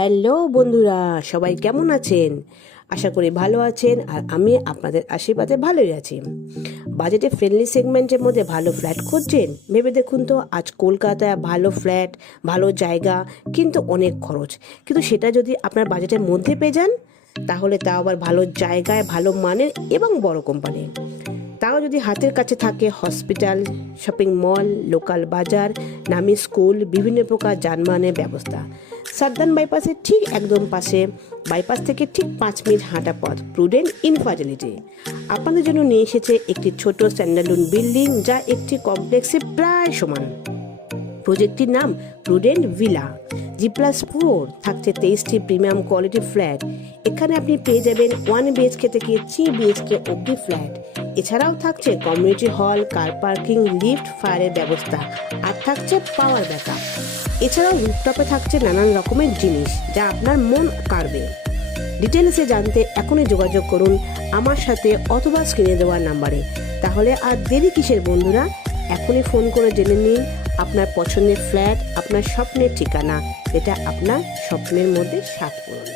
Hello বন্ধুরা, সবাই কেমন আছেন? আশা করি ভালো আছেন। আর আমি আপনাদের আশীর্বাদে ভালোই আছি। বাজেটে ফ্রেন্ডলি সেগমেন্টের মধ্যে ভালো ফ্ল্যাট খুঁজছেন? ভেবে দেখুন তো, আজ কলকাতায় ভালো ফ্ল্যাট, ভালো জায়গা, কিন্তু অনেক খরচ। কিন্তু সেটা যদি আপনার বাজেটের মধ্যে পেয়ে যান, তাহলে তা আবার ভালো জায়গায়, ভালো মানের এবং বড় কোম্পানি। তাও যদি হাতের কাছে থাকে হসপিটাল, শপিং মল, লোকাল বাজার, নামি স্কুল, বিভিন্ন প্রকার যানবাহনের ব্যবস্থা। সাদ্দান বাইপাসের ঠিক একদম পাশে, বাইপাস থেকে ঠিক 5 মিনিট হাঁটা পথ, প্রুডেন্ট ইনফার্টিলিটি আপনাদের জন্য নিয়ে এসেছে একটি ছোট স্ট্যান্ডার্ড বিল্ডিং, যা একটি কমপ্লেক্সে প্রায় সমান। প্রজেক্টটির নাম প্রুডেন্ট ভিলা। G+4 থাকছে 23টি প্রিমিয়াম কোয়ালিটি ফ্ল্যাট। এখানে আপনি পেয়ে যাবেন 1 BHK থেকে 3 BHK অব্দি ফ্ল্যাট। এছাড়াও থাকছে community hall, car parking, lift, ফায়ারের ব্যবস্থা, আর থাকছে পাওয়ার ব্যাকআপ। এছাড়াও রুফটপে থাকছে নানান রকমের জিনিস, যা আপনার মন কাড়বে। ডিটেলসে জানতে এখনই যোগাযোগ করুন আমার সাথে অথবা স্ক্রিনে দেওয়া নাম্বারে। তাহলে আর দেরি কিসের বন্ধুরা, এখনই ফোন করে জেনে নিন আপনার পছন্দের ফ্ল্যাট, আপনার স্বপ্নের ঠিকানা, যেটা আপনার স্বপ্নের মধ্যে সাত পূরণ।